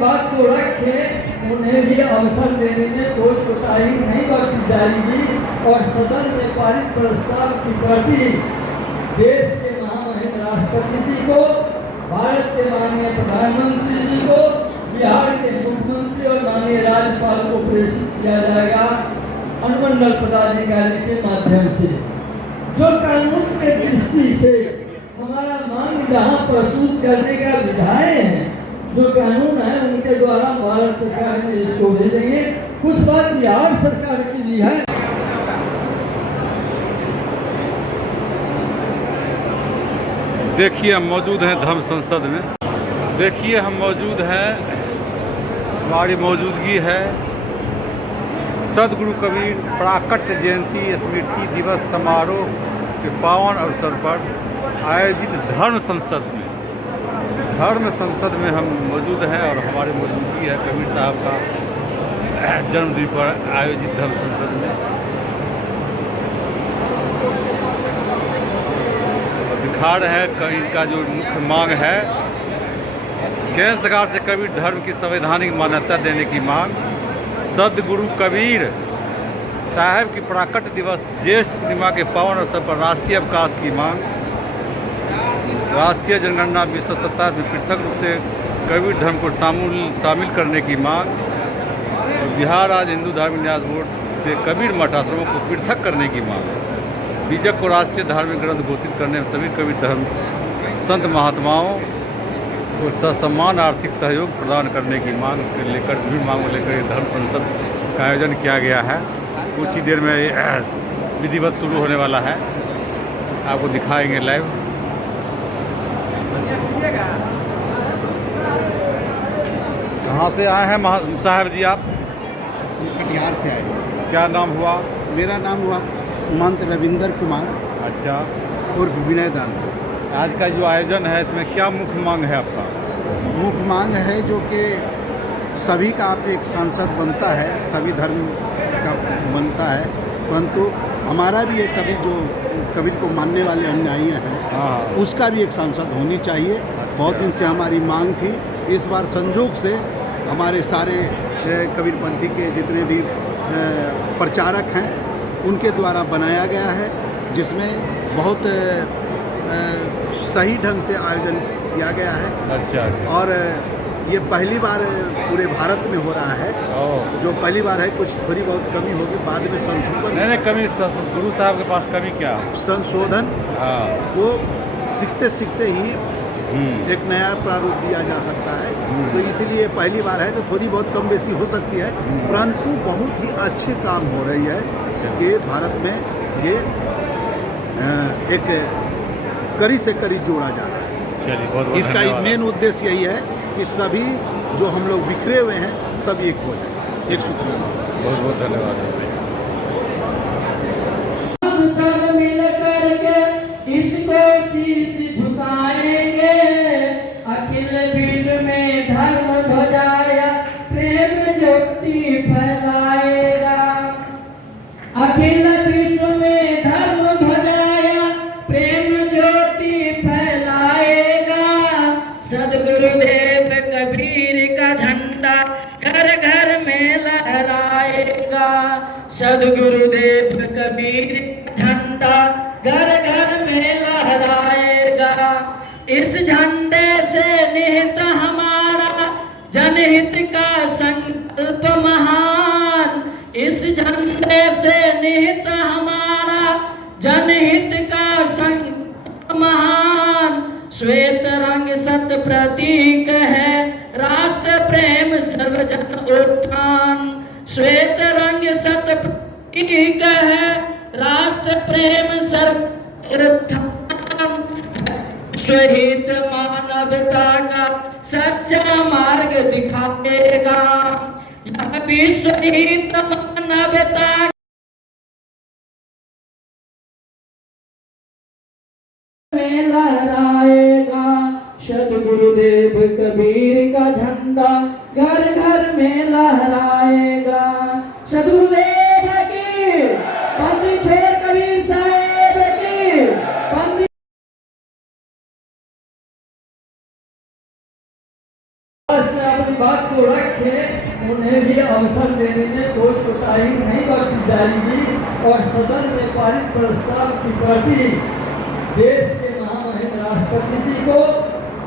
बात को रखे, उन्हें भी अवसर देने में कोई कोताही नहीं बरती जाएगी और सदन में पारित प्रस्ताव की प्रति देश के महामहिम राष्ट्रपति जी को, भारत के माननीय प्रधानमंत्री जी को, बिहार के मुख्यमंत्री और माननीय राज्यपाल को प्रेषित किया जाएगा अनुमंडल पदाधिकारी के माध्यम से। जो कानून के दृष्टि से हमारा मांग जहाँ प्रस्तुत करने का विधायक है, जो कानून है उनके द्वारा भारत सरकार ने इसको भेजेंगे। कुछ बात बिहार सरकार की भी है। देखिए हम मौजूद हैं धर्म संसद में। देखिए हम मौजूद हैं, हमारी मौजूदगी है सदगुरु कबीर प्राकट्य जयंती स्मृति दिवस समारोह के पावन अवसर पर आयोजित धर्म संसद में। धर्म संसद में हम मौजूद हैं और हमारी मौजूदगी है कबीर साहब का जन्मदिन पर आयोजित धर्म संसद में। दिखा रहे हैं इनका जो मुख्य मांग है, केंद्र सरकार से कबीर धर्म की संवैधानिक मान्यता देने की मांग, सदगुरु कबीर साहब की प्राकट्य दिवस ज्येष्ठ पूर्णिमा के पावन अवसर पर राष्ट्रीय अवकाश की मांग, राष्ट्रीय जनगणना 2027 में पृथक रूप से कबीर धर्म को शामिल करने की मांग और बिहार राज्य हिंदू धार्मिक न्यास बोर्ड से कबीर मठ आश्रमों को पृथक करने की मांग, बीजक को राष्ट्रीय धार्मिक ग्रंथ घोषित करने में सभी कबीर धर्म संत महात्माओं को ससम्मान आर्थिक सहयोग प्रदान करने की मांग के लेकर विभिन्न मांगों लेकर ये धर्म संसद का आयोजन किया गया है। कुछ ही देर में विधिवत शुरू होने वाला है, आपको दिखाएंगे लाइव। कहाँ से आए हैं साहब जी आप? कटिहार से आए। क्या नाम हुआ? मेरा नाम हुआ महंत रविंदर कुमार। अच्छा। उर्फ विनय दास। आज का जो आयोजन है इसमें क्या मुख्य मांग है आपका? मुख्य मांग है जो कि सभी का आप एक सांसद बनता है, सभी धर्म का बनता है, परंतु हमारा भी एक कबीर को मानने वाले अन्यायी हैं, उसका भी एक सांसद होनी चाहिए। बहुत दिन से हमारी मांग थी। इस बार संजोग से हमारे सारे कबीरपंथी के जितने भी प्रचारक हैं उनके द्वारा बनाया गया है, जिसमें बहुत सही ढंग से आयोजन किया गया है। अच्छा। और ये पहली बार पूरे भारत में हो रहा है। जो पहली बार है, कुछ थोड़ी बहुत कमी होगी, बाद में संशोधन। नहीं कमी, गुरु साहब के पास कमी क्या? संशोधन वो सीखते सीखते ही एक नया प्रारूप दिया जा सकता है। तो इसीलिए पहली बार है तो थोड़ी बहुत कम बेसी हो सकती है, परंतु बहुत ही अच्छे काम हो रही है कि भारत में ये एक कड़ी से कड़ी जोड़ा जा रहा है। चलिए, बहुत इसका मेन उद्देश्य यही है कि सभी जो हम लोग बिखरे हुए हैं सब एक हो जाए, एक सूत्र में। बहुत बहुत धन्यवाद। सब मिल करके इसको शीश झुकाएंगे, अखिल विश्व में धर्म ध्वजाया प्रेम ज्योति फैलाएगा। अखिल विश्व में धर्म ध्वजाया प्रेम ज्योति फैलाएगा। सदगुरुदेव कबीर का झंडा घर घर में लहराएगा। सदगुरुदेव कबीर झंडा घर घर में लहराएगा। इस झंडे से निहित हमारा जनहित का संकल्प महान। इस झंडे से निहित हमारा जनहित का संकल्प महान। श्वेत रंग सत प्रतीक है, राष्ट्र प्रेम सर्वजन उत्थान। श्वेत रंग सत प्रतीक है, राष्ट्र प्रेम सर्व उत्थान। शहीद मानवता का सच्चा मार्ग दिखाएगा। यह विश्व हित मानवता में लहराएगा। सदगुरुदेव कबीर का झंडा घर घर में लहराएगा। सदगुरुदेव की बंदी छोड़ कबीर साहेब की बंदी। अपनी बात को रखें, उन्हें भी अवसर देने में कोई कोताही नहीं बरती जाएगी और सदन में पारित प्रस्ताव की प्रति देश के महामहिम राष्ट्रपति जी को,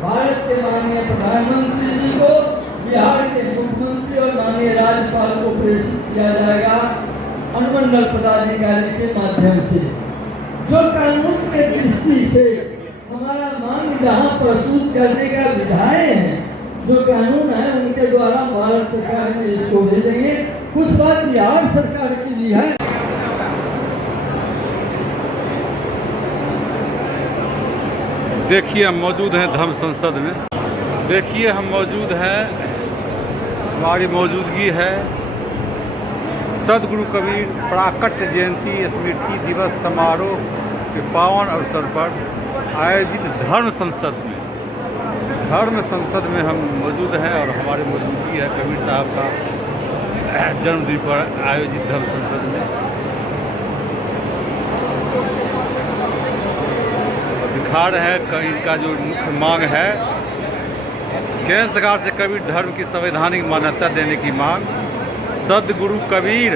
भारत के माननीय प्रधानमंत्री जी को, बिहार के मुख्यमंत्री और माननीय राज्यपाल को प्रेषित किया जाएगा अनुमंडल पदाधिकारी के माध्यम से। जो कानून के दृष्टि से हमारा मांग जहाँ प्रस्तुत करने का विधायक है, जो कानून है उनके द्वारा भारत सरकार में इसको भेजेंगे। कुछ बात बिहार सरकार के लिए है। देखिए हम मौजूद हैं धर्म संसद में। देखिए हम मौजूद हैं, हमारी मौजूदगी है सदगुरु कबीर प्राकट्य जयंती स्मृति दिवस समारोह के पावन अवसर पर आयोजित धर्म संसद में। धर्म संसद में हम मौजूद हैं और हमारी मौजूदगी है कबीर साहब का जन्मदिन पर आयोजित धर्म संसद में। दिखा रहे हैं इनका जो मुख्य मांग है, केंद्र सरकार से कबीर धर्म की संवैधानिक मान्यता देने की मांग, सदगुरु कबीर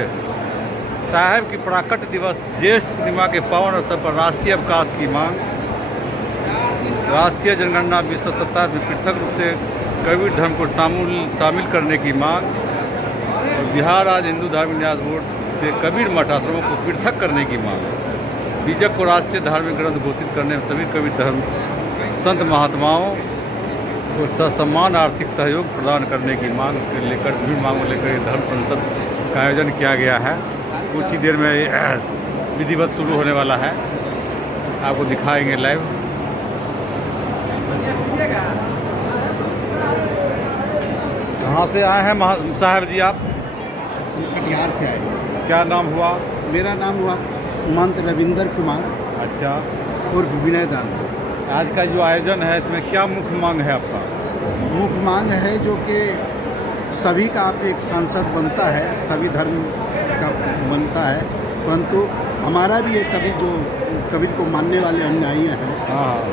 साहब की प्राकट्य दिवस ज्येष्ठ पूर्णिमा के पावन अवसर पर राष्ट्रीय अवकाश की मांग, राष्ट्रीय जनगणना 2027 में पृथक रूप से कबीर धर्म को शामिल करने की मांग और बिहार राज्य हिंदू धर्म न्यास बोर्ड से कबीर मठ आश्रमों को पृथक करने की मांग, बीजक को राष्ट्रीय धार्मिक ग्रंथ घोषित करने में सभी कबीर धर्म संत महात्माओं को ससम्मान आर्थिक सहयोग प्रदान करने की मांग को लेकर विभिन्न मांगों लेकर ये धर्म संसद का आयोजन किया गया है। कुछ ही देर में विधिवत शुरू होने वाला है, आपको दिखाएंगे लाइव। कहाँ से आए हैं साहब जी आप? कटिहार से आए। क्या नाम हुआ? मेरा नाम हुआ महंत रविंदर कुमार। अच्छा। उर्फ विनय दास। आज का जो आयोजन है इसमें क्या मुख्य मांग है आपका? मुख्य मांग है जो कि सभी का आप एक सांसद बनता है, सभी धर्म का बनता है, परंतु हमारा भी एक कबीर को मानने वाले अनुयायी हैं,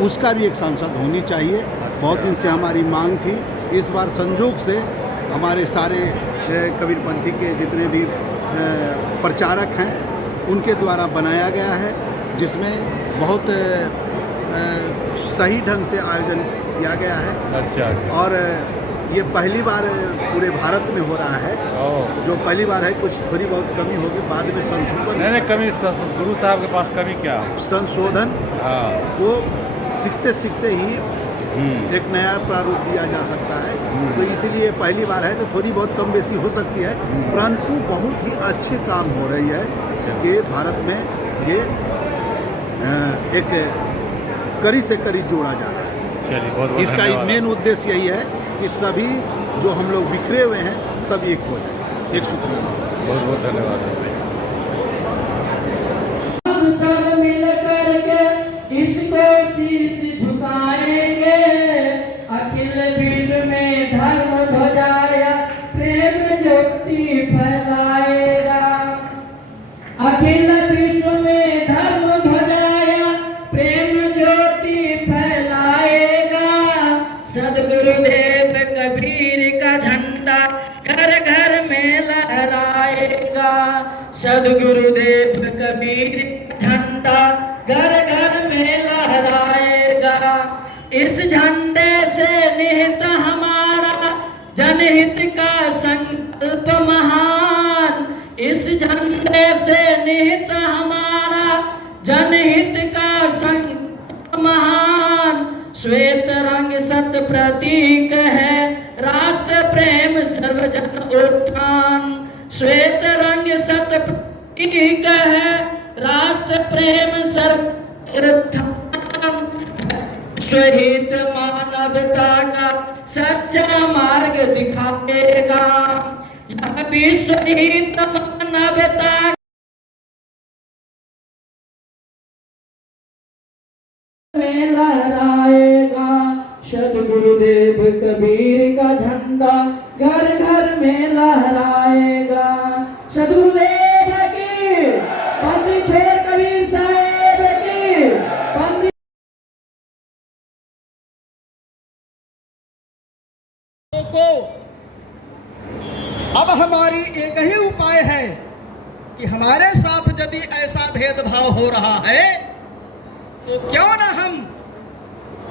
उसका भी एक सांसद होनी चाहिए। बहुत दिन से हमारी मांग थी। इस बार संजोग से हमारे सारे कबीरपंथी के जितने भी प्रचारक हैं उनके द्वारा बनाया गया है, जिसमें बहुत सही ढंग से आयोजन किया गया है। अच्छा। और ये पहली बार पूरे भारत में हो रहा है। जो पहली बार है, कुछ थोड़ी बहुत कमी होगी, बाद में संशोधन। नहीं कमी, गुरु साहब के पास कमी क्या? संशोधन वो सीखते सीखते ही एक नया प्रारूप दिया जा सकता है। तो इसीलिए पहली बार है तो थोड़ी बहुत कम बेसी हो सकती है, परंतु बहुत ही अच्छे काम हो रही है कि भारत में ये एक कड़ी से कड़ी जोड़ा जा रहा है। बहुत इसका मेन उद्देश्य यही है कि सभी जो हम लोग बिखरे हुए हैं सब एक हो जाए, एक सूत्र में। बहुत बहुत धन्यवाद। हम सब मिल करके इसको शीश झुकाएंगे, अखिल विश्व में धर्म ध्वजाया प्रेम ज्योति फैलाएगा। अखिल विश्व में धर्म ध्वजाया प्रेम ज्योति फैलाएगा। सदगुरुदेव कबीर का झंडा घर घर में लहराएगा। सदगुरुदेव कबीर का झंडा घर घर में लहराएगा। इस झंडे से निहित हमारा जनहित का संकल्प महान। इस झंडे से निहित हमारा जनहित का संकल्प महान। श्वेत रंग सत प्रतीक है, राष्ट्र प्रेम सर्वजन उत्थान। श्वेत रंग सत प्रतीक है, राष्ट्र प्रेम सर्व उत्थान। शहीद मानवता का सच्चा मार्ग दिखाएगा। यह विश्व हित मानवता में लहराएगा। सदगुरुदेव कबीर का झंडा घर घर में लहराएगा। सदगुरुदेव की बंदी छोड़ कबीर साहेब की बंदी को अब हमारी एक ही उपाय है कि हमारे साथ यदि ऐसा भेदभाव हो रहा है तो क्यों ना हम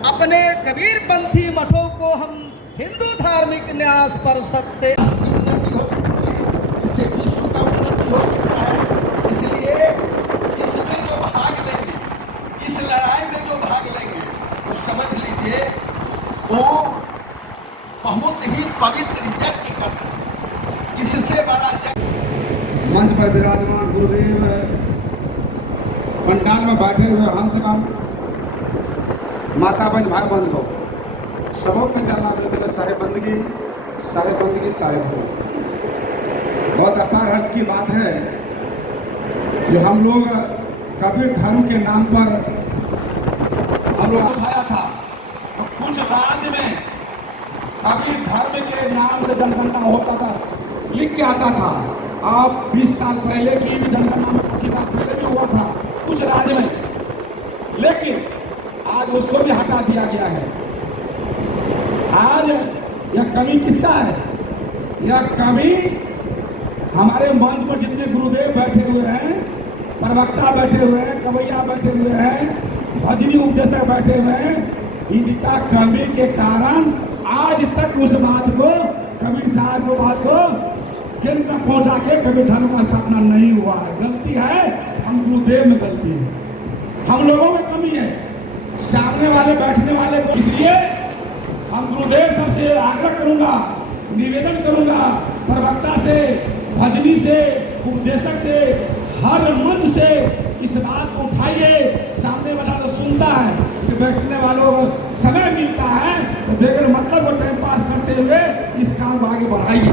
अपने कबीरपंथी मठों को हम हिंदू धार्मिक न्यास परिषद से उन्नति हो सकती है, इससे विश्व का उन्नति हो सकता है। इसलिए इसमें जो भाग लेंगे, इस लड़ाई में जो भाग लेंगे, वो समझ लीजिए वो बहुत ही पवित्र यज्ञ करना, इससे बड़ा यज्ञ। मंच पर विराजमान गुरुदेव, पंडाल में बैठे हुए हंसराम, माता बन भाई बन लो, सबों में चलना मिलते हैं। सारे बंदगी सारे हो। बहुत अपार हर्ष की बात है जो हम लोग कबीर धर्म के नाम पर हम लोग उठाया था। तो कुछ राज्य में कबीर धर्म के नाम से जनगणना होता था, लिख के आता था। आप 20 साल पहले की भी जनगणना में 25 साल पहले भी हुआ था कुछ राज्य में, लेकिन आज उसको भी हटा दिया गया है। आज यह कमी किसका है? यह कमी हमारे मंच पर जितने गुरुदेव बैठे हुए हैं, प्रवक्ता बैठे हुए हैं, कवैया बैठे हुए हैं, भजनी उपदेशक बैठे हुए हैं, इनका कमी के कारण आज तक उस बात को, कबीर साहब को बात को केंद्र तक पहुंचा के कबीर धर्म का स्थापना नहीं हुआ है। गलती है हम गुरुदेव में गलती है, हम लोगों में कमी है, सामने वाले बैठने वाले को। इसलिए हम गुरुदेव सबसे आग्रह करूंगा, निवेदन करूंगा, प्रवक्ता से, भजनी से, उपदेशक से, हर मंच से इस बात को उठाइए। सामने वाला तो सुनता है कि बैठने वालों को समय मिलता है तो बेगर मतलब वो टाइम पास करते हुए इस काम को आगे बढ़ाइए।